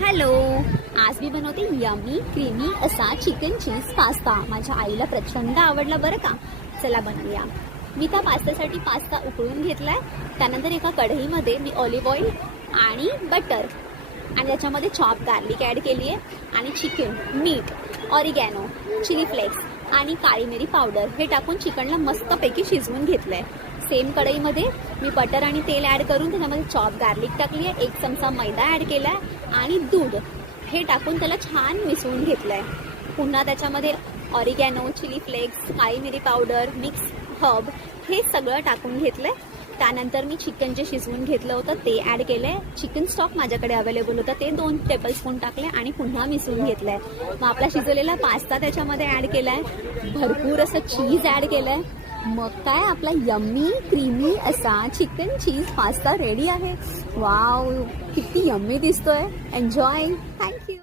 Hello, आज मी बनवते yummy creamy असा चिकन चीज पास्ता. माझ्या आईला प्रचंड आवडला बरं का. चला बनवूया. मी त्या पास्त्यासाठी पास्ता उकळून घेतलाय. त्यानंतर एका कढईमध्ये मी ऑलिव्ह ऑइल आणि बटर आणि त्याच्यामध्ये चॉप गार्लिक ॲड केली आहे आणि चिकन, मीठ, ऑरिगॅनो, चिली फ्लेक्स आणि काळी मिरी पावडर हे टाकून चिकनला मस्तपैकी शिजवून घेतलंय. सेम कढईमध्ये मी बटर आणि तेल ॲड करून त्याच्यामध्ये चॉप गार्लिक टाकली आहे, 1 चमचा मैदा ॲड केला आहे आणि दूध हे टाकून त्याला छान मिसळून घेतलं आहे. पुन्हा त्याच्यामध्ये ऑरिगॅनो, चिली फ्लेक्स, काळी मिरी पावडर, मिक्स हर्ब हे सगळं टाकून घेतलं आहे. त्यानंतर मी चिकन जे शिजवून घेतलं होतं ते ॲड केलं आहे. चिकन स्टॉक माझ्याकडे अवेलेबल होतं, ते 2 टेबलस्पून टाकले आणि पुन्हा मिसळून घेतलं आहे. मग आपला शिजवलेला पास्ता त्याच्यामध्ये ॲड केला आहे. भरपूर असं चीज ॲड केलं आहे. मग काय, आपला यम्मी क्रीमी असा चिकन चीज पास्ता रेडी आहे. वाव, किती यम्मी दिसतोय. एन्जॉय. थँक्यू.